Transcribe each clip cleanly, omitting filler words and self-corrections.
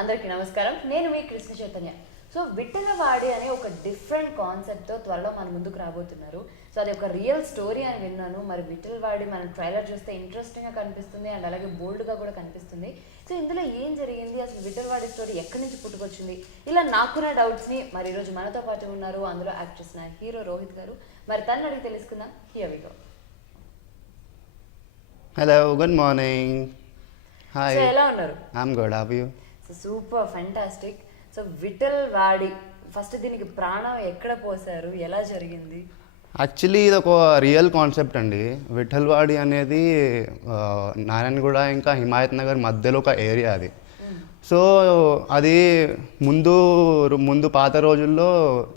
అందరికీ నమస్కారం. నేను మీ కృష్ణ చైతన్య. సో విఠలవాడి అనే ఒక డిఫరెంట్ కాన్సెప్ట్తో త్వరలో మన ముందుకు రాబోతున్నారు. సో అది ఒక రియల్ స్టోరీ అని విన్నాను. మరి విఠలవాడి మనం ట్రైలర్ చూస్తే ఇంట్రెస్టింగ్గా కనిపిస్తుంది అండ్ అలాగే బోల్డ్గా కూడా కనిపిస్తుంది. సో ఇందులో ఏం జరిగింది, అసలు విఠలవాడి స్టోరీ ఎక్కడి నుంచి పుట్టుకొచ్చింది, ఇలా నాకున్న డౌట్స్ని మరి ఈరోజు మనతో పాటు ఉన్నారు. అందులో యాక్ట్ చేసిన హీరో రోహిత్ గారు. మరి తను అడిగి తెలుసుకుందాం. Here we go. Hello, good morning. Hi. So ఎలా ఉన్నారు? I'm good. How are you? So super fantastic. So Vithalavadi first దీనికి ప్రాణం ఎక్కడ పోసారు, ఎలా జరిగింది? యాక్చువల్లీ ఇది ఒక రియల్ కాన్సెప్ట్ అండి. విఠలవాడి అనేది నారాయణగూడ ఇంకా హిమాయత్ నగర్ మధ్యలో ఒక ఏరియా అది. సో అది ముందు పాత రోజుల్లో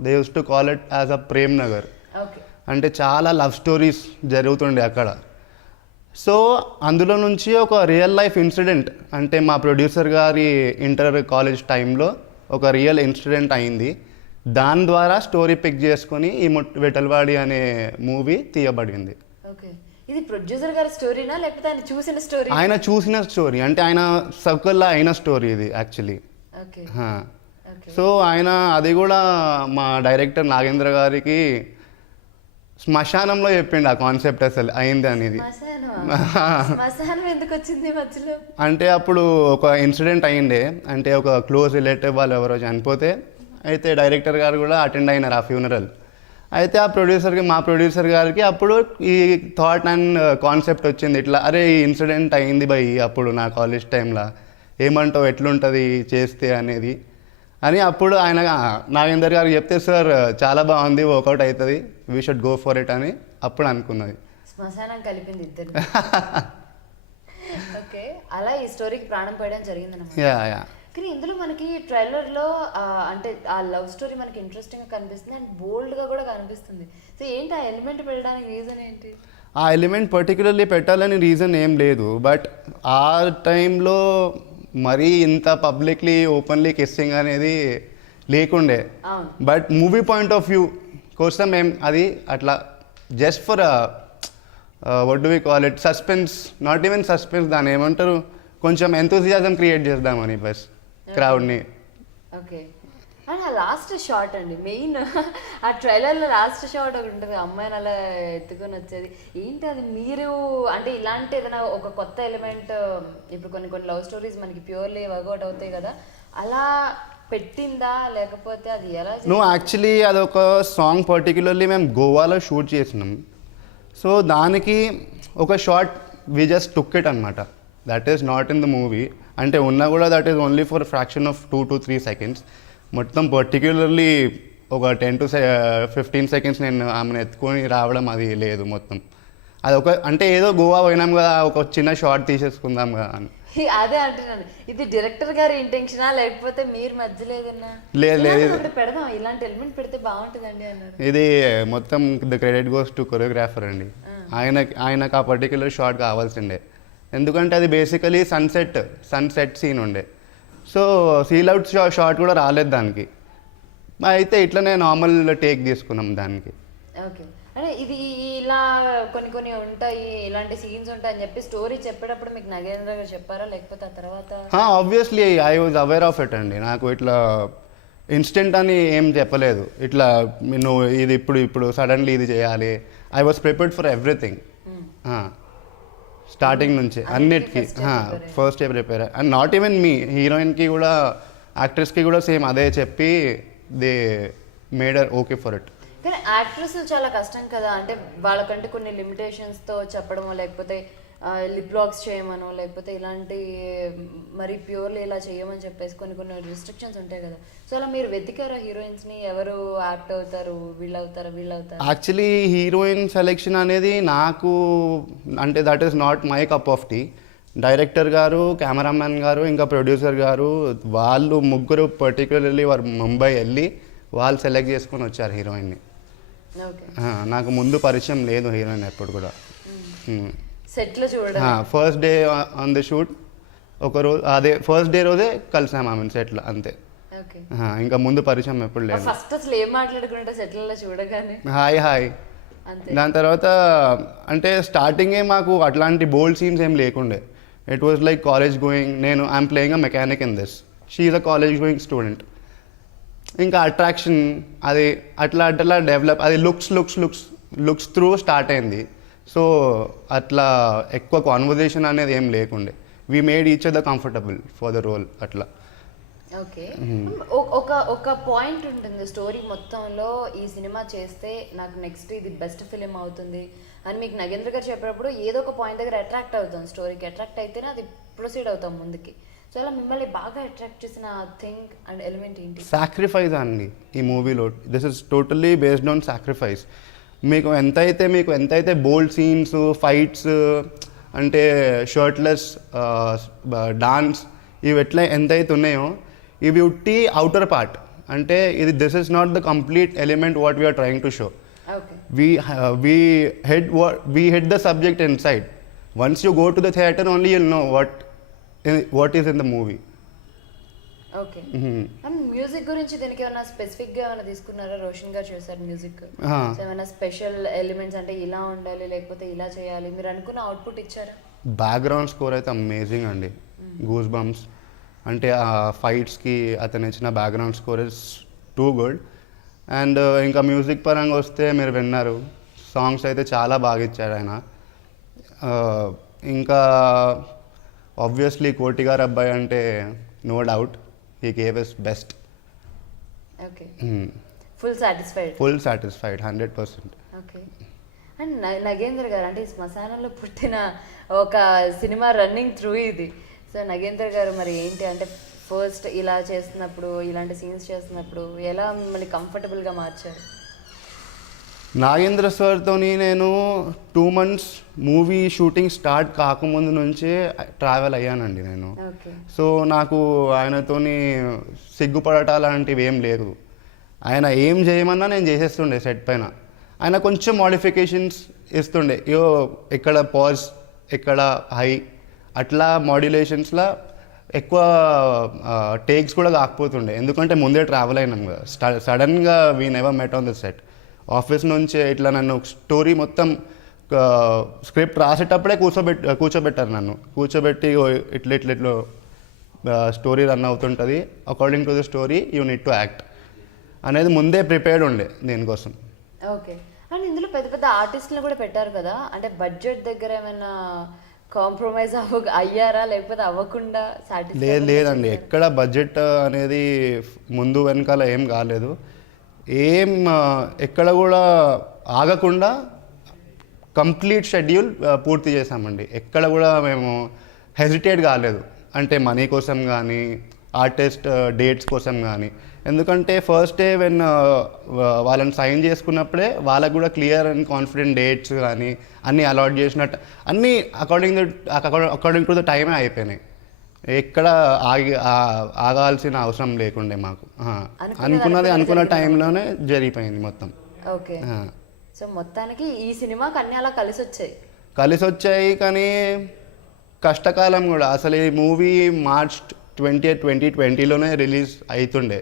they use to call it as a Prem Nagar. Okay. అంటే చాలా లవ్ స్టోరీస్ జరుగుతుండే అక్కడ. సో అందులో నుంచి ఒక రియల్ లైఫ్ ఇన్సిడెంట్, అంటే మా ప్రొడ్యూసర్ గారి ఇంటర్ కాలేజ్ టైంలో ఒక రియల్ ఇన్సిడెంట్ అయింది. దాని ద్వారా స్టోరీ పిక్ చేసుకొని ఈ విఠలవాడి అనే మూవీ తీయబడింది. ఓకే. ఇది ప్రొడ్యూసర్ గారి స్టోరీనా లేకపోతే ఆయన చూసిన స్టోరీ? ఆయన చూసిన స్టోరీ, అంటే ఆయన సర్కిల్లో అయిన స్టోరీ ఇది యాక్చువల్లీ. ఓకే. సో ఆయన అది కూడా మా డైరెక్టర్ నాగేంద్ర గారికి శ్మశానంలో చెప్పిండు ఆ కాన్సెప్ట్ అసలు అయింది అనేది. శ్మశానం ఎందుకు వచ్చింది మధ్యలో? అంటే అప్పుడు ఒక ఇన్సిడెంట్ అయ్యిండే, అంటే ఒక క్లోజ్ రిలేటివ్ వాళ్ళు ఎవరో చనిపోతే అయితే డైరెక్టర్ గారు కూడా అటెండ్ అయినారు ఆ ఫ్యూనరల్. అయితే మా ప్రొడ్యూసర్ గారికి అప్పుడు ఈ థాట్ అండ్ కాన్సెప్ట్ వచ్చింది, ఇట్లా అరే ఈ ఇన్సిడెంట్ అయింది బై అప్పుడు నా కాలేజ్ టైంలో, ఏమంటావు ఎట్లుంటుంది చేస్తే అనేది అని అప్పుడు ఆయన నాగేందర్ గారికి చెప్తే, సార్ చాలా బాగుంది, వర్కౌట్ అవుతుంది, we should go for it అని అప్పుడు అనుకున్నది. శ్మశానం కలిపింది ఇద్దరు. ఓకే. అలా ఈ స్టోరీకి ప్రాణం పోయడం జరిగింది. యా. కానీ ఇందులో మనకి ట్రైలర్లో అంటే ఆ లవ్ స్టోరీ మనకి ఇంట్రెస్టింగ్గా కనిపిస్తుంది అండ్ బోల్డ్గా కూడా కనిపిస్తుంది. సో ఏంటి ఆ ఎలిమెంట్ పెట్టడానికి రీజన్ ఏంటి? ఆ ఎలిమెంట్ పర్టికులర్లీ పెట్టాలని రీజన్ ఏం లేదు, బట్ ఆ టైంలో మరీ ఇంత పబ్లిక్లీ ఓపెన్లీ కిస్సింగ్ అనేది లేకుండే. But movie point of view కోసం అది అట్లా just for what do we call it, suspense, not even suspense, దాన్ని ఏమంటారు, కొంచెం ఎంతూజియాజం క్రియేట్ చేద్దామని బస్ క్రౌడ్ని. ఓకే. అండ్ ఆ లాస్ట్ షాట్ అండి మెయిన్, ఆ ట్రైలర్లో లాస్ట్ షాట్ ఒకటి ఉంటుంది, అమ్మాయిని అలా ఎత్తుకొని వచ్చేది ఏంటి అది? మీరు అంటే ఇలాంటి ఏదైనా ఒక కొత్త ఎలిమెంట్, ఇప్పుడు కొన్ని లవ్ స్టోరీస్ మనకి ప్యూర్లీ వర్కౌట్ అవుతాయి కదా, అలా పెట్టిందా లేకపోతే అది ఎలా? యాక్చువల్లీ అదొక సాంగ్ పర్టికులర్లీ మేము గోవాలో షూట్ చేసినాం. సో దానికి ఒక short we just took it అనమాట, that is not in the movie. అంటే ఉన్నా కూడా that is only for fraction of 2 to 3 seconds. మొత్తం పర్టిక్యులర్లీ ఒక 10 to 15 seconds నేను ఆమెను ఎత్తుకొని రావడం అది లేదు మొత్తం. అది అంటే ఏదో గోవా పోయినాం కదా, ఒక చిన్న షార్ట్ తీసేసుకుందాం కదా అని. అదే అంటున్నాను, ఇది డైరెక్టర్ గారి ఇంటెన్షనా లేకపోతే మీరు మధ్యలో ఏదన్నా? లేదు, పెడదాం ఇలాంటి ఎలిమెంట్ పెడితే బాగుంటుందండి అన్నారు. ఇది మొత్తం the credit goes to choreographer అండి. ఆయనకు ఆ పర్టిక్యులర్ షార్ట్ కావాల్సిండే, ఎందుకంటే అది బేసికలీ సన్సెట్ సీన్ ఉండే. సో సీల్ అవుట్ షార్ట్ కూడా రాలేదు దానికి, అయితే ఇట్లనే నార్మల్ టేక్ తీసుకున్నాం దానికి. ఓకే. అంటే ఇది ఇలా కొన్ని ఉంటాయి, ఇలాంటి సీన్స్ ఉంటాయి అని చెప్పి స్టోరీ చెప్పేటప్పుడు మీకు నాగేంద్ర గారు చెప్పారా లేకపోతే ఆ తర్వాత? Obviously I was aware of it అండి. నాకు ఇట్లా ఇన్స్టెంట్ అని ఏం చెప్పలేదు, ఇట్లా నువ్వు ఇది ఇప్పుడు సడన్లీ ఇది చేయాలి. I was prepared for everything starting నుంచి అన్నిటికీ. First day prepare, and not even me, హీరోయిన్కి కూడా యాక్ట్రెస్కి కూడా సేమ్ అదే చెప్పి they made her okay for it. కానీ యాక్ట్రెస్ చాలా కష్టం కదా, అంటే వాళ్ళకంటే కొన్ని లిమిటేషన్స్తో చెప్పడమో లేకపోతే లిప్ లాక్స్ చేయమనో లేకపోతే ఇలాంటి మరి ప్యూర్లీ ఇలా చేయమని చెప్పేసి కొన్ని రిస్ట్రిక్షన్స్ ఉంటాయి కదా. సో అలా మీరు వెతికారా హీరోయిన్స్ని, ఎవరు యాప్ట్ అవుతారు, వీళ్ళు అవుతారు? యాక్చువల్లీ హీరోయిన్ సెలెక్షన్ అనేది నాకు అంటే that is not my cup of tea. Director గారు, కెమెరామ్యాన్ గారు, ఇంకా ప్రొడ్యూసర్ గారు, వాళ్ళు ముగ్గురు పర్టికులర్లీ వారు ముంబై వెళ్ళి వాళ్ళు సెలెక్ట్ చేసుకొని వచ్చారు హీరోయిన్ని. నాకు ముందు పరిచయం లేదు హీరోయిన్ ఎప్పుడు కూడా. సెట్లో చూడండి, first day on the shoot ఒక రోజు, అదే ఫస్ట్ డే రోజే కలిసాము ఆమె సెట్లో, అంతే. ఇంకా ముందు పరిచయం ఎప్పుడు లేదు. ఫస్ట్ అసలు ఏం మాట్లాడుకుంటే సెట్లలో చూడగానే హాయ్. దాని తర్వాత అంటే స్టార్టింగే మాకు అట్లాంటి బోల్డ్ సీన్స్ ఏం లేకుండే. It was like college going, I'm playing a mechanic in this she a college going student. ఇంకా అట్రాక్షన్ అది అట్లా అట్లా డెవలప్, అది లుక్స్ త్రూ స్టార్ట్ అయింది. సో అట్లా ఎక్కువ కాన్వర్జేషన్ అనేది ఏం లేకుండే. We made each other comfortable for the role అట్లా. ఓకే, ఒక పాయింట్ ఉంటుంది స్టోరీ మొత్తంలో, ఈ సినిమా చేస్తే నాకు నెక్స్ట్ ఇది బెస్ట్ ఫిలిం అవుతుంది అని మీకు నగేంద్ర గారు చెప్పినప్పుడు ఏదో ఒక పాయింట్ దగ్గర అట్రాక్ట్ అవుతాం, స్టోరీకి అట్రాక్ట్ అయితేనే అది ప్రొసీడ్ అవుతాం ముందుకి. సో అలా మిమ్మల్ని బాగా అట్రాక్ట్ చేసిన థింగ్ అండ్ ఎలిమెంట్ ఏంటి? సాక్రిఫైస్ అండి ఈ మూవీలో. This is totally based on sacrifice. మీకు ఎంతైతే బోల్డ్ సీన్స్, ఫైట్స్, అంటే షర్ట్లెస్ డాన్స్, ఇవి ఎంతైతే ఉన్నాయో ఇవి ఉట్టి అవుటర్ పార్ట్. అంటే this is not the complete element what we are trying to show. We hit the subject inside. Once you go to the theater only you'll know what is in the movie. Okay, and music గురించి దీనికి ఏమైనా specific గా ఏమైనా తీసుకున్నారా? రోషన్ గారు చేశారు music, ఏమైనా special elements అంటే ఇలా ఉండాలి లేకపోతే ఇలా చేయాలి మీరు అనుకున్న అవుట్పుట్ ఇచ్చారా? బ్యాక్గ్రౌండ్ స్కోర్ అయితే అమేజింగ్ అండి. Goose bumps. అంటే ఆ ఫైట్స్కి అతను ఇచ్చిన background score is too good. And ఇంకా మ్యూజిక్ పరంగా వస్తే మీరు విన్నారు, సాంగ్స్ అయితే చాలా బాగా ఇచ్చాడు ఆయన. ఇంకా ఆబ్వియస్లీ కోటి గారు అబ్బాయి అంటే no doubt he gave his best. Okay, full satisfied 100%. Okay, and Nagendra గారు అంటే శ్మశానంలో పుట్టిన ఒక సినిమా రన్నింగ్ త్రూ ఇది. సో నగేంద్ర గారు మరి ఏంటి అంటే ఫస్ట్ ఇలా చేస్తున్నప్పుడు, ఇలాంటి సీన్స్ చేస్తున్నప్పుడు ఎలా మిమ్మల్ని కంఫర్టబుల్గా మార్చారు? నాగేంద్ర సార్తో నేను 2 months మూవీ షూటింగ్ స్టార్ట్ కాకముందు నుంచే ట్రావెల్ అయ్యానండి నేను. సో నాకు ఆయనతో సిగ్గుపడటాలాంటివి ఏం లేదు. ఆయన ఏం చేయమన్నా నేను చేసేస్తుండే సెట్ పైన. ఆయన కొంచెం మోడిఫికేషన్స్ ఇస్తుండే, ఇక్కడ పాజ్, ఇక్కడ హై, అట్లా మాడ్యులేషన్స్లో ఎక్కువ టేక్స్ కూడా కాకపోతుండే. ఎందుకంటే ముందే ట్రావెల్ అయినాం కదా. సడన్గా we never met on the set. Office నుంచి ఇట్లా నన్ను స్టోరీ మొత్తం స్క్రిప్ట్ రాసేటప్పుడే కూర్చోబెట్టారు నన్ను. కూర్చోబెట్టి ఇట్లా స్టోరీ రన్ అవుతుంటుంది, according to the story you need to act అనేది ముందే ప్రిపేర్డ్ ఉండే దీనికోసం. ఓకే, అండ్ ఇందులో పెద్ద పెద్ద ఆర్టిస్టులు కూడా పెట్టారు కదా, అంటే బడ్జెట్ దగ్గర ఏమైనా కాంప్రమైజ్ అయ్యారా లేకపోతే అవ్వకుండా? లేదండి, ఎక్కడ బడ్జెట్ అనేది ముందు వెనకాల ఏం కాలేదు. ఎక్కడ కూడా ఆగకుండా కంప్లీట్ షెడ్యూల్ పూర్తి చేసామండి. ఎక్కడ కూడా మేము హెజిటేట్ కాలేదు, అంటే మనీ కోసం కానీ ఆర్టిస్ట్ డేట్స్ కోసం కానీ. ఎందుకంటే ఫస్ట్ డే వెన్ వాళ్ళని సైన్ చేసుకున్నప్పుడే వాళ్ళకు కూడా క్లియర్ అండ్ కాన్ఫిడెంట్ డేట్స్ కానీ అన్నీ అలాట్ చేసినట్టు అన్నీ అకార్డింగ్ టు ద టైమే అయిపోయినాయి. ఎక్కడ ఆగాల్సిన అవసరం లేకుండే మాకు. అనుకున్న టైంలోనే జరిగిపోయింది మొత్తం. ఓకే, సో మొత్తానికి ఈ సినిమాకి అన్నీ అలా కలిసి వచ్చాయి. కానీ కష్టకాలం కూడా. అసలు ఈ మూవీ March 20, 2020లోనే రిలీజ్ అవుతుండే.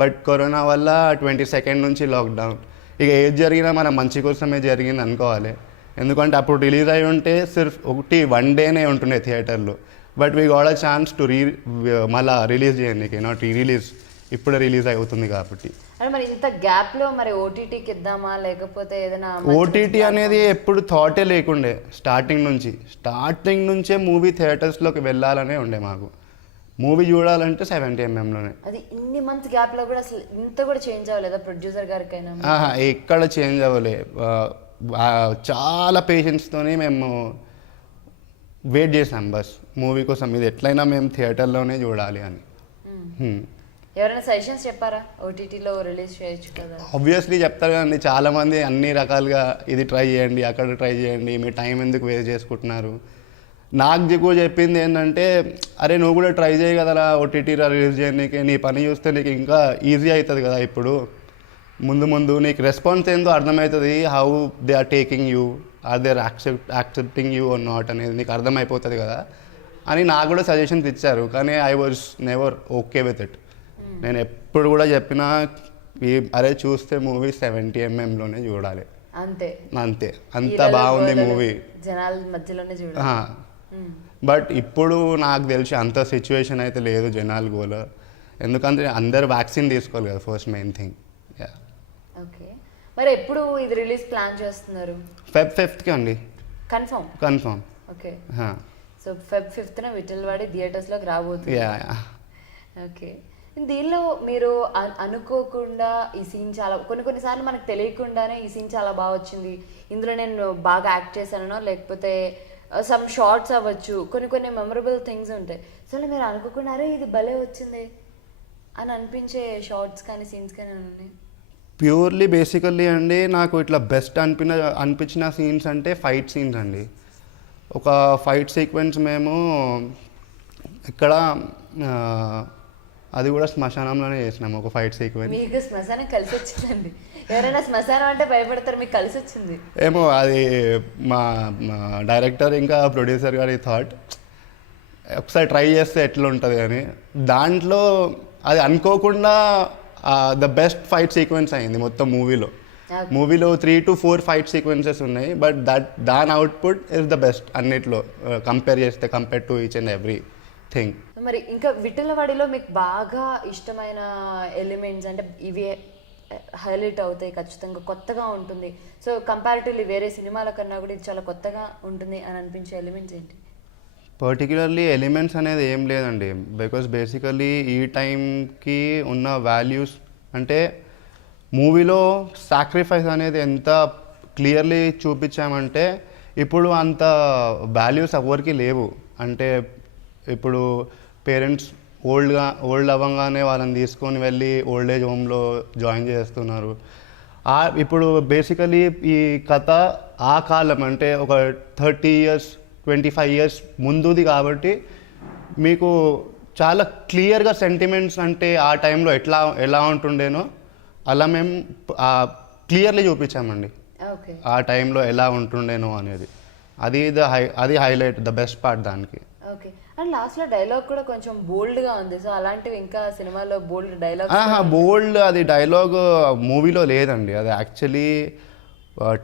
బట్ కరోనా వల్ల 22nd నుంచి లాక్డౌన్. ఇక ఏది జరిగినా మన మంచి కోసమే జరిగింది అనుకోవాలి. ఎందుకంటే అప్పుడు రిలీజ్ అయి ఉంటే సిర్ఫ్ 1 డేనే ఉంటుండే థియేటర్లో. But we got a chance to మళ్ళీ రిలీజ్ చేయండి, నాట్ రిలీజ్. ఇప్పుడే రిలీజ్ అవుతుంది కాబట్టి. మరి ఇంత గ్యాప్లో మరి ఓటీటీకి ఇద్దామా లేకపోతే ఏదైనా? ఓటీటీ అనేది ఎప్పుడు థాటే లేకుండే. స్టార్టింగ్ నుంచే మూవీ థియేటర్స్లోకి వెళ్ళాలనే ఉండే మాకు. మూవీ చూడాలంటే 70mm. అది ఇన్ని మంత్స్ గ్యాప్లో కూడా అసలు ఇంత కూడా చేంజ్ అవ్వలేదా ప్రొడ్యూసర్ గారికైనా? ఎక్కడ చేంజ్ అవ్వలే. చాలా పేషెన్స్తోనే మేము వెయిట్ చేసాం బస్ మూవీ కోసం. ఇది ఎట్లయినా మేము థియేటర్లోనే చూడాలి అని. ఎవరైనా సజెషన్స్ చెప్పారా ఓటీటీలో రిలీజ్ చేయొచ్చు కదా? ఆబ్వియస్లీ చెప్తారు కదండి, చాలామంది అన్ని రకాలుగా ఇది ట్రై చేయండి, అక్కడ ట్రై చేయండి, మీ టైం ఎందుకు వేస్ట్ చేసుకుంటున్నారు. నాకు ఎక్కువ చెప్పింది ఏంటంటే, అరే నువ్వు కూడా ట్రై చేయి కదరా ఓటీటీ రిలీజ్ చేయడానికి, నీ పని చూస్తే నీకు ఇంకా ఈజీ అవుతుంది కదా. ఇప్పుడు ముందు నీకు రెస్పాన్స్ ఏందో అర్థమవుతుంది. How they are taking you, are they accepting you or not అనేది నీకు అర్థమైపోతుంది కదా అని నాకు కూడా సజెషన్స్ ఇచ్చారు. కానీ I was never okay with it. నేను ఎప్పుడు కూడా చెప్పినా అరే చూస్తే మూవీ 70mmలోనే చూడాలి, అంతే అంత బాగుంది మూవీ, జనాల మధ్యలోనే చూడాలి. బట్ ఇప్పుడు నాకు తెలిసి అంత సిచ్యువేషన్ అయితే లేదు జనాలు గోల. ఎందుకంటే అందరు వ్యాక్సిన్ తీసుకోవాలి కదా first main thing. Yeah. Okay, మరి ఎప్పుడు ఇది రిలీజ్ ప్లాన్ చేస్తున్నారు? Feb 5th అండి. కన్ఫర్మ్. ఓకే, హా. సో Feb 5th విఠల్వాడి థియేటర్స్లోకి రాబోతుంది. Yeah yeah. ఓకే, దీనిలో మీరు అనుకోకుండా ఈ సీన్ చాలా కొన్నిసార్లు మనకు తెలియకుండానే ఈ సీన్ చాలా బాగా వచ్చింది, ఇందులో నేను బాగా యాక్ట్ చేశానో లేకపోతే సమ్ షార్ట్స్ అవ్వచ్చు, కొన్ని మెమరబుల్ థింగ్స్ ఉంటాయి. సో మీరు అనుకోకుండా అరే ఇది భలే వచ్చింది అని అనిపించే షార్ట్స్ కానీ సీన్స్ కానీ ఉన్నాయి? ప్యూర్లీ బేసికల్లీ అండి నాకు ఇట్లా బెస్ట్ అనిపించిన సీన్స్ అంటే ఫైట్ సీన్స్ అండి. ఒక ఫైట్ సీక్వెన్స్ మేము ఇక్కడ అది కూడా శ్మశానంలోనే చేసినాము ఒక ఫైట్ సీక్వెన్స్. మీకు శ్మశానం కలిసి వచ్చిందండి? ఎవరైనా శ్మశానం అంటే భయపడతారు, మీకు కలిసి వచ్చింది? ఏమో అది మా డైరెక్టర్ ఇంకా ప్రొడ్యూసర్ గారి థాట్, ఒకసారి ట్రై చేస్తే ఎట్లుంటుంది అని. దాంట్లో అది అనుకోకుండా ద బెస్ట్ ఫైట్ సీక్వెన్స్ అయింది మొత్తం మూవీలో. మూవీలో 3 to 4 ఫైట్ సీక్వెన్సెస్ ఉన్నాయి, బట్ దాని అవుట్పుట్ ఇస్ ద బెస్ట్ అన్నిట్లో compare to each and every thing. మరి ఇంకా విఠలవాడిలో మీకు బాగా ఇష్టమైన ఎలిమెంట్స్ అంటే ఇవే హైలైట్ అవుతాయి ఖచ్చితంగా, కొత్తగా ఉంటుంది, సో కంపారిటివ్లీ వేరే సినిమాల కన్నా కూడా ఇది చాలా కొత్తగా ఉంటుంది అని అనిపించే ఎలిమెంట్స్ ఏంటి? పర్టికులర్లీ ఎలిమెంట్స్ అనేది ఏం లేదండి, బికాస్ బేసికలీ ఈ టైంకి ఉన్న వాల్యూస్ అంటే మూవీలో సాక్రిఫైస్ అనేది ఎంత క్లియర్లీ చూపించామంటే ఇప్పుడు అంత వాల్యూస్ ఎవరికి లేవు. అంటే ఇప్పుడు పేరెంట్స్ ఓల్డ్ అవ్వగానే వాళ్ళని తీసుకొని వెళ్ళి ఓల్డ్ ఏజ్ హోమ్లో జాయిన్ చేస్తున్నారు. ఇప్పుడు బేసికలీ ఈ కథ ఆ కాలం అంటే ఒక 30 years 25 years ముందుది కాబట్టి మీకు చాలా క్లియర్గా సెంటిమెంట్స్ అంటే ఆ టైంలో ఎలా ఉంటుండేనో అలా మేము క్లియర్లీ చూపించామండి. ఓకే, ఆ టైంలో ఎలా ఉంటుండేనో అనేది. అది హైలైట్, ద బెస్ట్ పార్ట్ దానికి. ఓకే, అండ్ లాస్ట్లో డైలాగ్ కూడా కొంచెం బోల్డ్గా ఉంది, సో అలాంటివి ఇంకా సినిమాలో బోల్డ్ డైలాగ్? బోల్డ్ అది డైలాగ్ మూవీలో లేదండి, అది యాక్చువల్లీ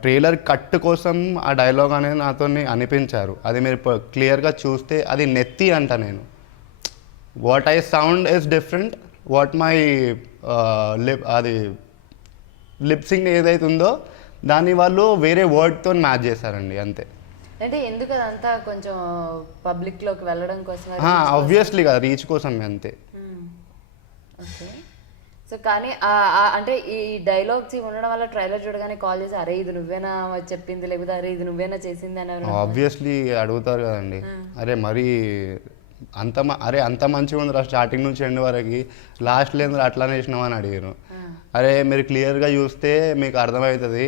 ట్రైలర్ కట్ కోసం ఆ డైలాగ్ అనేది నాతో అనిపించారు. అది మీరు క్లియర్గా చూస్తే అది నెత్తి అంట నేను. What I sound is different, what my అది లిప్సింగ్ ఏదైతే ఉందో దాన్ని వాళ్ళు వేరే వర్డ్తో మ్యాచ్ చేశారండి అంతే. అంటే ఎందుకు అదంతా కొంచెం పబ్లిక్లోకి వెళ్ళడం కోసం? ఆబ్వియస్లీ కదా, రీచ్ కోసం అంతే. ఓకే, సో కానీ అంటే ఈ డైలాగ్స్ ఉండడం వల్ల ట్రైలర్ చూడగానే కాల్ చేసి అరే ఇది నువ్వేనా చెప్పింది, లేకపోతే అరే ఇది నువ్వేనా చేసింది అని ఆబ్వియస్లీ అడుగుతారు కదండి. అరే మరి అంత మంచిగా ఉందిరా స్టార్టింగ్ నుంచి ఎండ్ వరకు, లాస్ట్ లేదు అట్లానే వేసినావు అని అడిగారు. అరే మీరు క్లియర్గా చూస్తే మీకు అర్థమవుతుంది,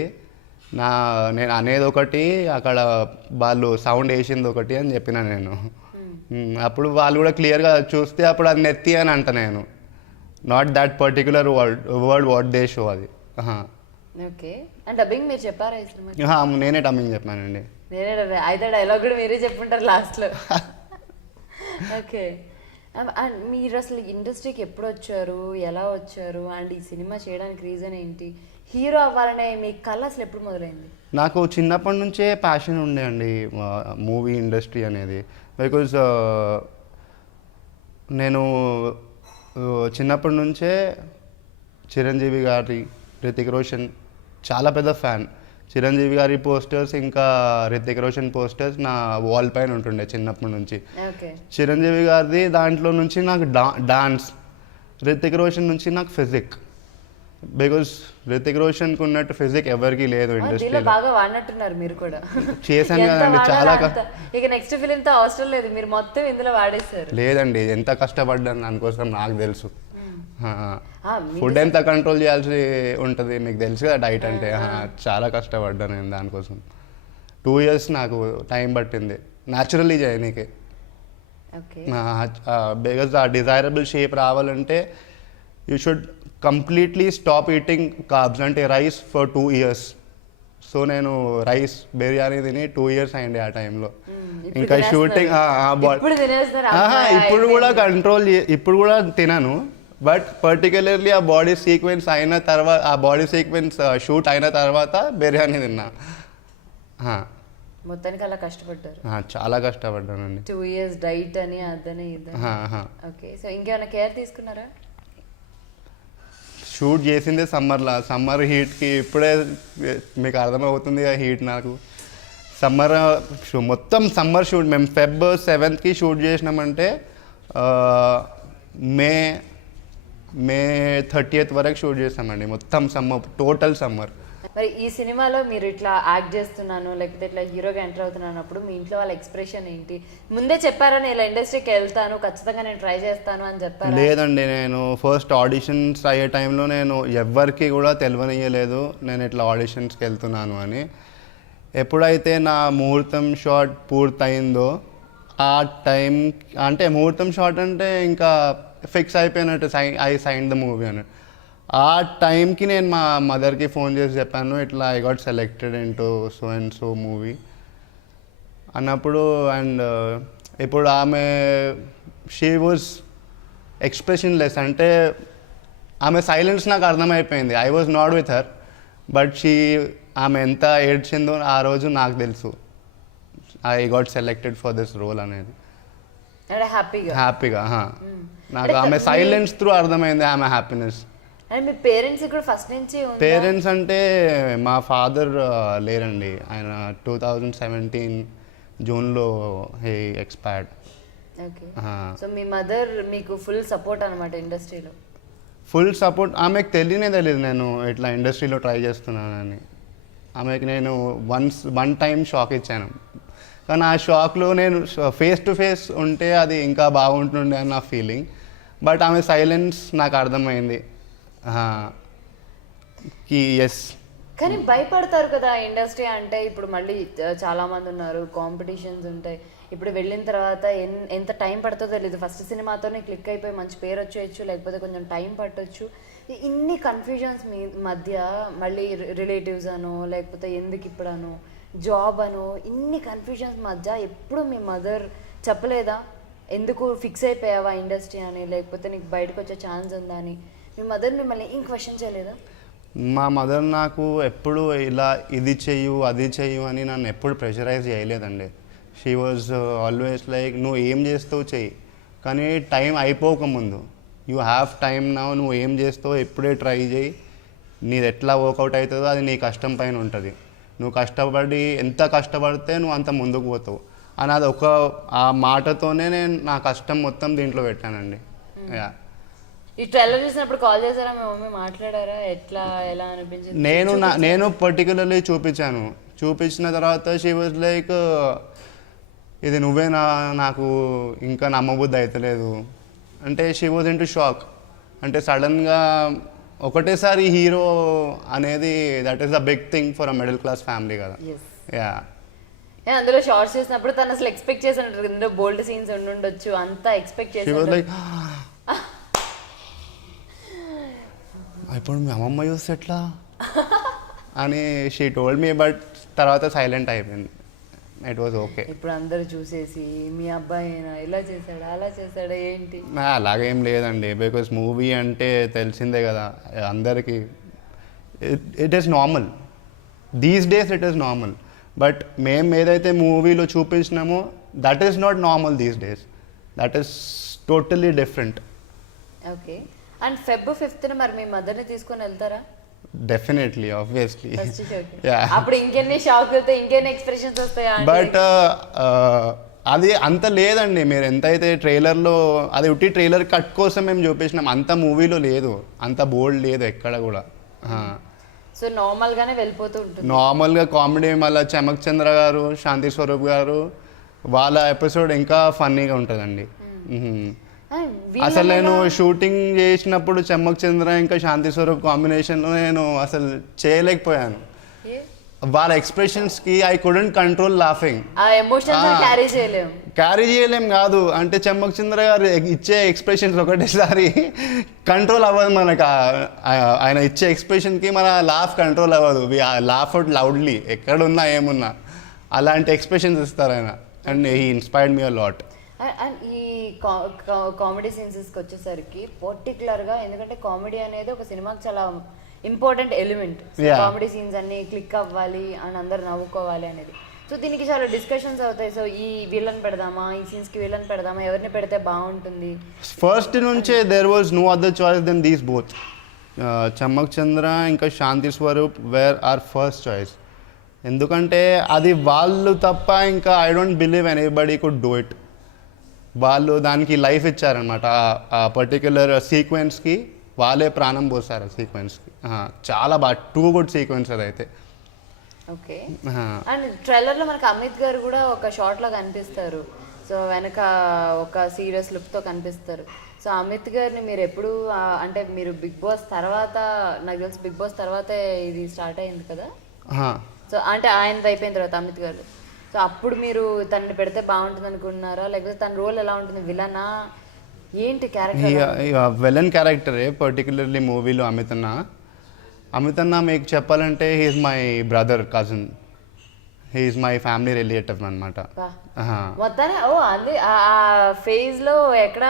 నేను అనేది ఒకటి అక్కడ వాళ్ళు సౌండ్ వేసింది ఒకటి అని చెప్పిన నేను. అప్పుడు వాళ్ళు కూడా క్లియర్గా చూస్తే అప్పుడు అది నెత్తి అని అంట నేను, not that particular word what they show అది. ఓకే, అండ్ డబ్బింగ్ మీరు చెప్పారా ఈ సినిమా? నేనే డబ్బింగ్ చెప్పానండి. అయితే డైలాగ్ కూడా మీరే చెప్పుంటారు లాస్ట్లో. ఓకే, అండ్ మీరు అసలు ఇండస్ట్రీకి ఎప్పుడు వచ్చారు, ఎలా వచ్చారు, అండ్ ఈ సినిమా చేయడానికి రీజన్ ఏంటి, హీరో అవ్వాలనే మీ కళ అసలు ఎప్పుడు మొదలైంది? నాకు చిన్నప్పటి నుంచే ప్యాషన్ ఉండే అండి మూవీ ఇండస్ట్రీ అనేది. బికాజ్ నేను చిన్నప్పటి నుంచే చిరంజీవి గారి, రితిక్ రోషన్ చాలా పెద్ద ఫ్యాన్. చిరంజీవి గారి పోస్టర్స్ ఇంకా రితిక్ రోషన్ పోస్టర్స్ నా వాల్ పైన ఉంటుండే చిన్నప్పటి నుంచి. చిరంజీవి గారిది దాంట్లో నుంచి నాకు డాన్స్, రితిక్ రోషన్ నుంచి నాకు ఫిజిక్. బికాజ్ రితిక్ రోషన్కి ఉన్నట్టు ఫిజిక్ ఎవరికి లేదు ఇండస్ట్రీలో. బాగా వాడినట్టున్నారు మీరు కూడా. చేశాను కదండి చాలా. ఇక నెక్స్ట్ ఫిలిం తో అవసరం లేదు, మీరు మొత్తం ఇందులో వాడేశారు. లేదండి, ఎంత కష్టపడ్డాను దానికోసం నాకు తెలుసు. ఫుడ్ ఎంత కంట్రోల్ చేయాల్సి ఉంటుంది మీకు తెలుసు కదా, డైట్ అంటే. చాలా కష్టపడ్డాను నేను దానికోసం. 2 years నాకు టైం పట్టింది న్యాచురల్లీ చేయనీకి. బికాజ్ ఆ డిజైరబుల్ షేప్ రావాలంటే you should completely stop eating carbs అంటే రైస్ ఫర్ 2 years. సో నేను రైస్ బిర్యానీ తిని 2 years అయింది ఆ టైంలో. ఇంకా షూటింగ్ ఇప్పుడు కూడా కంట్రోల్, ఇప్పుడు కూడా తినను, బట్ పర్టికులర్లీ ఆ బాడీ సీక్వెన్స్ అయిన తర్వాత, ఆ బాడీ సీక్వెన్స్ షూట్ అయిన తర్వాత బిర్యానీ తిన్నా. మొత్తానికి అలా కష్టపడ్డారు? చాలా కష్టపడ్డానండి. 2 years డైట్ అని అదని ఇదని. ఓకే, సో ఇంకేమైనా కేర్ తీసుకున్నారా? షూట్ చేసిందే సమ్మర్ హీట్కి ఇప్పుడే మీకు అర్థమవుతుంది ఆ హీట్ నాకు. సమ్మర్ మొత్తం సమ్మర్ షూట్ మేము Feb 7th షూట్ చేసినామంటే మే 30th వరకు షూట్ చేస్తామండి. మొత్తం సమ్మర్, టోటల్ సమ్మర్. మరి ఈ సినిమాలో మీరు ఇట్లా యాక్ట్ చేస్తున్నాను లేకపోతే ఇట్లా హీరోగా ఎంటర్ అవుతున్నానప్పుడు మీ ఇంట్లో వాళ్ళ ఎక్స్ప్రెషన్ ఏంటి? ముందే చెప్పారా నేను ఇలా ఇండస్ట్రీకి వెళ్తాను ఖచ్చితంగా నేను ట్రై చేస్తాను అని చెప్పారా? లేదండి, నేను ఫస్ట్ ఆడిషన్స్ అయ్యే టైంలో నేను ఎవ్వరికి కూడా తెలియనియలేదు నేను ఇట్లా ఆడిషన్స్కి వెళ్తున్నాను అని. ఎప్పుడైతే నా ముహూర్తం షాట్ పూర్తయిందో ఆ టైం, అంటే ముహూర్తం షాట్ అంటే ఇంకా ఫిక్స్ అయిపోయినట్టు, ఐ సైన్ ద మూవీ అని. ఆ టైంకి నేను మా మదర్కి ఫోన్ చేసి చెప్పాను ఇట్లా I got selected into so and so movie అన్నప్పుడు. అండ్ ఇప్పుడు ఆమె షీ వాజ్ ఎక్స్ప్రెషన్లెస్, అంటే ఆమె సైలెన్స్ నాకు అర్థమైపోయింది. I was not with her, but ఆమె ఎంత ఏడ్చిందో ఆ రోజు నాకు తెలుసు. I got selected for this role అనేది. హ్యాపీగా నాకు ఆమె సైలెన్స్ త్రూ అర్థమైంది ఆమె హ్యాపీనెస్. అండ్ మీ పేరెంట్స్ కూడా ఫస్ట్ నుంచి పేరెంట్స్ అంటే మా ఫాదర్ లేరండి, ఆయన 2017 జూన్లో హీ ఎక్స్పైర్డ్. ఓకే. సో మీ మదర్ మీకు ఫుల్ సపోర్ట్ అనమాట ఇండస్ట్రీలో? Full support. ఆమెకు తెలియదు నేను ఇట్లా ఇండస్ట్రీలో ట్రై చేస్తున్నానని. ఆమెకి నేను వన్ టైం షాక్ ఇచ్చాను, కానీ ఆ షాక్లో నేను ఫేస్ టు ఫేస్ ఉంటే అది ఇంకా బాగుంటుండే అని నా ఫీలింగ్. బట్ ఆమె సైలెన్స్ నాకు అర్థమైంది ఎస్. కానీ భయపడతారు కదా ఇండస్ట్రీ అంటే. ఇప్పుడు మళ్ళీ చాలా మంది ఉన్నారు, కాంపిటీషన్స్ ఉంటాయి. ఇప్పుడు వెళ్ళిన తర్వాత ఎంత టైం పడుతుందో తెలియదు. ఫస్ట్ సినిమాతోనే క్లిక్ అయిపోయి మంచి పేరు వచ్చేయచ్చు, లేకపోతే కొంచెం టైం పట్టొచ్చు. ఇన్ని కన్ఫ్యూజన్స్ మీ మధ్య మళ్ళీ రిలేటివ్స్ అనో లేకపోతే ఎందుకు ఇప్పుడు అనో జాబ్ అనో ఇన్ని కన్ఫ్యూజన్స్ మధ్య ఎప్పుడు మీ మదర్ చెప్పలేదా ఎందుకు ఫిక్స్ అయిపోయావా ఇండస్ట్రీ అని, లేకపోతే నీకు బయటకు వచ్చే ఛాన్స్ ఉందా అని? మీ మదర్ మిమ్మల్ని ఏం క్వశ్చన్ చేయలేదా? మా మదర్ నాకు ఎప్పుడు ఇలా ఇది చెయ్యు అది చెయ్యు అని నన్ను ఎప్పుడు ప్రెషరైజ్ చేయలేదండి. షీ వాజ్ ఆల్వేస్ లైక్ నువ్వు ఏం చేస్తావు చెయ్యి, కానీ టైం అయిపోకముందు యూ హ్యావ్ టైం నా, నువ్వు ఏం చేస్తావు ఎప్పుడే ట్రై చేయి, నీది ఎట్లా వర్కౌట్ అవుతుందో అది నీ కష్టం పైన ఉంటుంది. నువ్వు కష్టపడి ఎంత కష్టపడితే నువ్వు అంత ముందుకు పోతావు అని అది ఆ మాటతోనే నేను నా కష్టం మొత్తం దీంట్లో పెట్టానండి. యా. ఈ ట్రైలర్ చూసినప్పుడు కాల్ చేశారా మీ మమ్మీ? మాట్లాడారా ఎలా అనిపించింది? నేను పర్టికులర్లీ చూపించిన తర్వాత షీ వాజ్ లైక్ ఇది నువ్వే నాకు ఇంకా నమ్మబుద్ధి అవుతలేదు అంటే. She was in to shock. అంటే సడన్గా ఒకటేసారి హీరో అనేది that is the big thing for a middle class family కదా. యా. అందులో షార్ట్స్ చేసినప్పుడు తను అసలు ఎక్స్పెక్ట్ చేసి ఉంటారు, ఇందులో బోల్డ్ సీన్స్ ఉండొచ్చు, అంతా ఎక్స్పెక్ట్ చేసి ఇప్పుడు మీ అమ్మమ్మ చూస్తే ఎట్లా అని షీ టోల్డ్ మీ. బట్ తర్వాత సైలెంట్ అయిపోయింది. It was okay. ఇప్పుడు అందరూ చూసేసి మీ అబ్బాయి ఇలా చేశాడా అలా చేశాడా ఏంటి? అలాగేం లేదండి, బికాస్ మూవీ అంటే తెలిసిందే కదా అందరికీ. It is normal these days, it is normal. But మేము ఏదైతే మూవీలో చూపించినామో that is not normal these days, that is totally different. Okay. And Feb 5th మరి మీ మదర్ని తీసుకొని వెళ్తారా? Definitely, obviously. అప్పుడు ఇంకెన్ని షాక్ అవుతాయి, ఇంకెన్ని ఎక్స్ప్రెషన్స్ వస్తాయా? బట్ అది అంత లేదండి. మీరు ఎంతైతే ట్రైలర్లో అది ఉట్టి ట్రైలర్ కట్ కోసం మేము చూపించినాం, అంత మూవీలో లేదు, అంత బోల్డ్ లేదు ఎక్కడ కూడా. సో నార్మల్గానే వెళ్ళిపోతూ ఉంటుంది. నార్మల్గా కామెడీ. మళ్ళీ చమక్ చంద్ర గారు, శాంతి స్వరూప్ గారు వాళ్ళ ఎపిసోడ్ ఇంకా ఫన్నీగా ఉంటుందండి. అసలు నేను షూటింగ్ చేసినప్పుడు చమ్మక్ చంద్ర ఇంకా శాంతి స్వరూప్ కాంబినేషన్లో నేను అసలు చేయలేకపోయాను. వాళ్ళ ఎక్స్ప్రెషన్స్కి I couldn't control laughing. Carry చేయలేం కాదు, అంటే చమ్మక్ చంద్ర గారు ఇచ్చే ఎక్స్ప్రెషన్స్ ఒకటేసారి కంట్రోల్ అవ్వదు మనకు. ఆయన ఇచ్చే ఎక్స్ప్రెషన్కి మన లాఫ్ కంట్రోల్ అవ్వదు. లాఫ్ అవుట్ లౌడ్లీ ఎక్కడున్నా ఏమున్నా అలాంటి ఎక్స్ప్రెషన్స్ ఇస్తారు ఆయన. And he inspired me a lot. And ఈ కామెడీ సీన్స్కి వచ్చేసరికి పర్టికులర్గా, ఎందుకంటే కామెడీ అనేది ఒక సినిమాకి చాలా ఇంపార్టెంట్ ఎలిమెంట్. కామెడీ సీన్స్ అన్ని క్లిక్ అవ్వాలి అని అందరు నవ్వుకోవాలి అనేది. సో దీనికి చాలా డిస్కషన్స్ అవుతాయి. సో ఈ వీళ్ళని పెడదామా, ఈ సీన్స్కి వీళ్ళని పెడదామా, ఎవరిని పెడితే బాగుంటుంది? ఫస్ట్ నుంచే there was no other choice then these both. Chammak Chandra ఇంకా Shanti Swaroop were our first choice. ఎందుకంటే అది వాళ్ళు తప్ప ఇంకా I don't believe anybody could do it. వాళ్ళు దానికి లైఫ్ ఇచ్చారనమాట. ఆ పర్టిక్యులర్ సీక్వెన్స్కి వాళ్ళే ప్రాణం పోస్తారు ఆ సీక్వెన్స్కి. చాలా బాగా టూ గుడ్ సీక్వెన్స్ అదైతే. ఓకే. అండ్ ట్రైలర్లో మనకు అమిత్ గారు కూడా ఒక షార్ట్లో కనిపిస్తారు. సో వెనక ఒక సీరియస్ లుక్తో కనిపిస్తారు. సో అమిత్ గారిని మీరు ఎప్పుడు అంటే మీరు బిగ్ బాస్ తర్వాత, నాకు తెలిసి బిగ్ బాస్ తర్వాతే ఇది స్టార్ట్ అయింది కదా. సో అంటే ఆయనది అయిపోయిన తర్వాత అమిత్ గారు, సో అప్పుడు మీరు తనని పెడితే బాగుంటుంది అనుకుంటున్నారా, లేకపోతే తన రోల్ ఎలా ఉంటుంది, విలనా ఏంటి క్యారెక్టర్? విలన్ క్యారెక్టరే పర్టికులర్లీ మూవీలో అమిత్ అన్న మీకు చెప్పాలంటే he's my brother cousin, he's my family relative అనమాట. మొత్తాన్ని అది ఆ ఫేజ్లో ఎక్కడ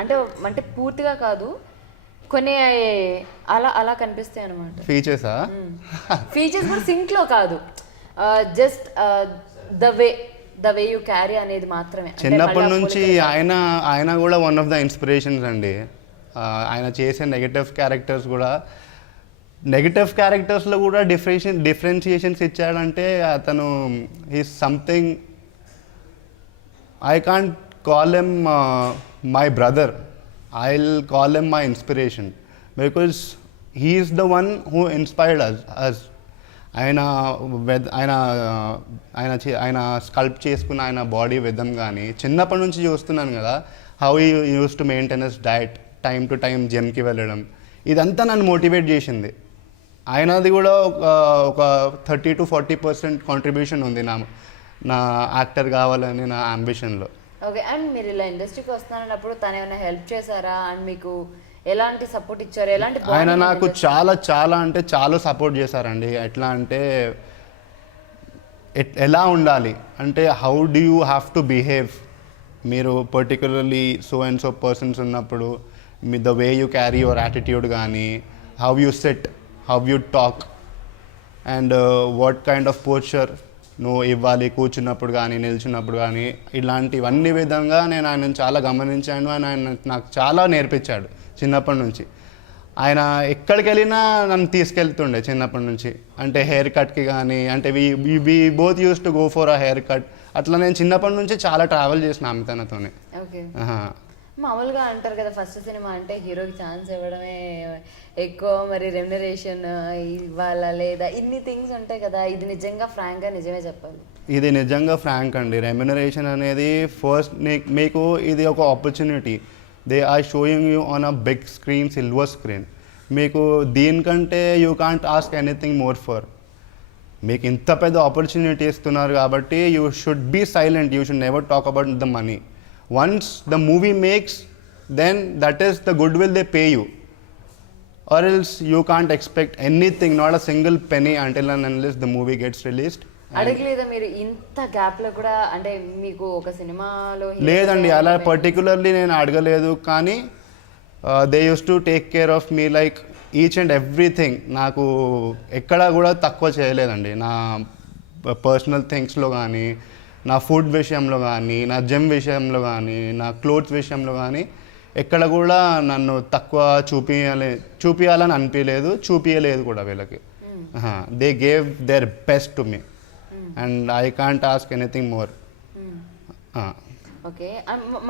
అంటే అంటే పూర్తిగా కాదు, కొన్ని అలా అలా కనిపిస్తాయి అనమాట. ఫీచర్స్ కూడా సింక్లో కాదు, just the way you carry అనేది మాత్రమే. చిన్నప్పటి నుంచి ఆయన కూడా వన్ ఆఫ్ ద ఇన్స్పిరేషన్స్ అండి. ఆయన చేసే నెగటివ్ క్యారెక్టర్స్లో కూడా డిఫరెన్షియేషన్స్ ఇచ్చాడంటే అతను is something. I can't call him my brother, I will call him my inspiration, because he is the one who inspired us. ఆయన స్కల్ప్ చేసుకున్న ఆయన బాడీ విధం కానీ చిన్నప్పటి నుంచి చూస్తున్నాను కదా, how you use to maintain us diet, time to time జిమ్కి వెళ్ళడం, ఇదంతా నన్ను మోటివేట్ చేసింది. ఆయనది కూడా ఒక 30 to 40% కాంట్రిబ్యూషన్ ఉంది నా యాక్టర్ కావాలని నా అంబిషన్లో. ఓకే. అండ్ మీరు ఇలా ఇండస్ట్రీకి వస్తున్నారన్నప్పుడు తను ఏమైనా హెల్ప్ చేశారా? అండ్ మీకు ఎలాంటి సపోర్ట్ ఇచ్చారు? ఆయన నాకు చాలా సపోర్ట్ చేశారండి. ఎట్లా అంటే ఎలా ఉండాలి అంటే how do you have to behave, మీరు particularly so and so persons ఉన్నప్పుడు the way you carry your attitude కానీ, how you sit, how you talk, and what kind of posture నువ్వు ఇవ్వాలి కూర్చున్నప్పుడు కానీ నిల్చున్నప్పుడు కానీ, ఇలాంటివన్నీ విధంగా నేను ఆయనను చాలా గమనించాను. ఆయన నాకు చాలా నేర్పించాడు చిన్నప్పటి నుంచి. ఆయన ఎక్కడికి వెళ్ళినా నన్ను తీసుకెళ్తుండే చిన్నప్పటి నుంచి. అంటే హెయిర్ కట్కి కానీ, అంటే we both use to go for a haircut. అట్లా నేను చిన్నప్పటి నుంచి చాలా ట్రావెల్ చేసిన అమితనతోనే. మామూలుగా అంటారు కదా, ఫస్ట్ సినిమా అంటే హీరోకి ఛాన్స్ ఇవ్వడమే ఎక్కువ, మరి రెమ్యునరేషన్ ఇవ్వాలా లేదా, ఇన్ని థింగ్స్ ఉంటాయి కదా. ఇది నిజంగా ఫ్రాంక్గా నిజమే చెప్పాలి, ఇది నిజంగా ఫ్రాంక్ అండి. రెమ్యునరేషన్ అనేది ఫస్ట్ మీకు ఇది ఒక opportunity. They are showing you on a big screen, silver screen. మీకు దీనికంటే you can't ask anything more for. మీకు ఇంత పెద్ద ఆపర్చునిటీ ఇస్తున్నారు కాబట్టి you should be silent, you should never talk about the money. Once the movie makes, then that is the goodwill they pay you, or else you can't expect anything, not a single penny until and unless the movie gets released. అడగలేదా మీరు ఇంత గ్యాప్లో కూడా? అంటే మీకు ఒక సినిమాలో లేదండి, అలా పర్టికులర్లీ నేను అడగలేదు. కానీ they use to take care of me like each and everything. నాకు ఎక్కడా కూడా తక్కువ చేయలేదండి, నా పర్సనల్ థింగ్స్లో కానీ, నా ఫుడ్ విషయంలో కానీ, నా జిమ్ విషయంలో కానీ, నా క్లోత్స్ విషయంలో కానీ ఎక్కడ కూడా నన్ను తక్కువ చూపించాలని అనిపించలేదు, చూపించలేదు కూడా వీళ్ళకి. They gave their best to me and I can't ask anything more. Okay.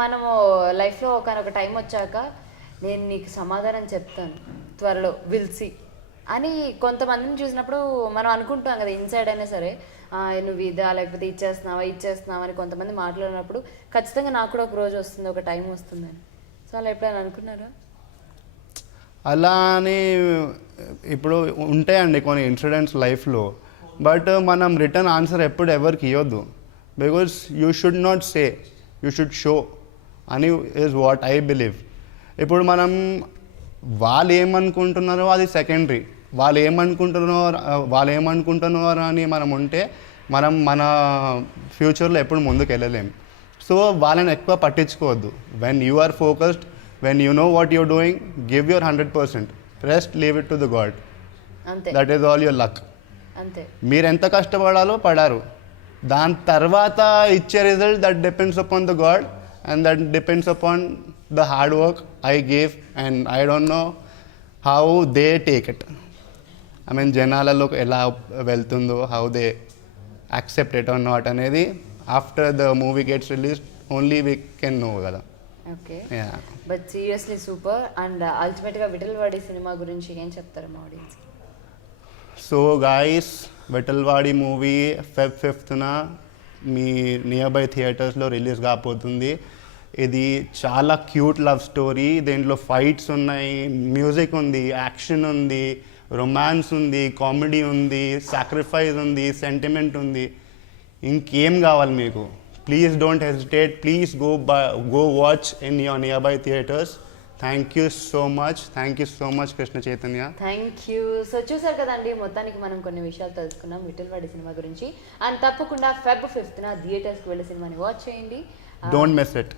మనము లైఫ్లో ఒక టైం వచ్చాక నేను నీకు సమాధానం చెప్తాను త్వరలో, విల్ సీ అని కొంతమందిని చూసినప్పుడు మనం అనుకుంటాం కదా, ఇన్సైడ్ అయినా సరే, నువ్వు ఇదా లేకపోతే ఇచ్చేస్తున్నావా అని కొంతమంది మాట్లాడినప్పుడు ఖచ్చితంగా నాకు కూడా ఒక రోజు వస్తుంది, ఒక టైం వస్తుందని. సో అలా ఎప్పుడైనా అనుకున్నారా? అలా అని ఇప్పుడు ఉంటాయండి కొన్ని ఇన్సిడెంట్స్ లైఫ్లో, బట్ మనం రిటర్న్ ఆన్సర్ ఎప్పుడు ఎవరికి ఇవ్వద్దు. Because you should not say, you should show అని ఈజ్ వాట్ ఐ బిలీవ్. ఇప్పుడు మనం వాళ్ళు ఏమనుకుంటున్నారో అది సెకండరీ. వాళ్ళు ఏమనుకుంటున్నారు అని మనం ఉంటే మన ఫ్యూచర్లో ఎప్పుడు ముందుకు వెళ్ళలేము. సో వాళ్ళని ఎక్కువ పట్టించుకోవద్దు. When you are focused, when you know what you're doing, give your 100%. Rest leave it to the god. That is all your luck. మీరు ఎంత కష్టపడాలో పడారు, దాని తర్వాత ఇచ్చే result that depends upon the god and that depends upon the hard work I gave, and I don't know how they take it, I mean జనాలలో ఎలా వెళ్తుందో, how they accept it or not అనేది after the movie gets release only we can know కదా. Okay, yeah. But seriously super. And అల్టిమేట్గా Vithalavadi cinema గురించి ఏం చెప్తారు మా audience? So guys, Vithalavadi movie Feb 5th మీ నియర్ బై థియేటర్స్లో రిలీజ్ కాబోతుంది. ఇది చాలా క్యూట్ లవ్ స్టోరీ. దీంట్లో ఫైట్స్ ఉన్నాయి, మ్యూజిక్ ఉంది, యాక్షన్ ఉంది, రొమాన్స్ ఉంది, కామెడీ ఉంది, సాక్రిఫైస్ ఉంది, సెంటిమెంట్ ఉంది. ఇంకేం కావాలి మీకు? Please don't hesitate, please go watch in your nearby theatres. Thank you so much Krishna Chaitanya. Thank you. So చూసారు కదండి, మొత్తానికి మనం కొన్ని విషయాలు తెలుసుకున్నాం విఠలవాడి సినిమా గురించి. అండ్ తప్పకుండా Feb 5th థియేటర్స్కి వెళ్ళి సినిమాని వాచ్ చేయండి. Don't miss it.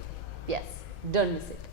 Yes, don't miss it.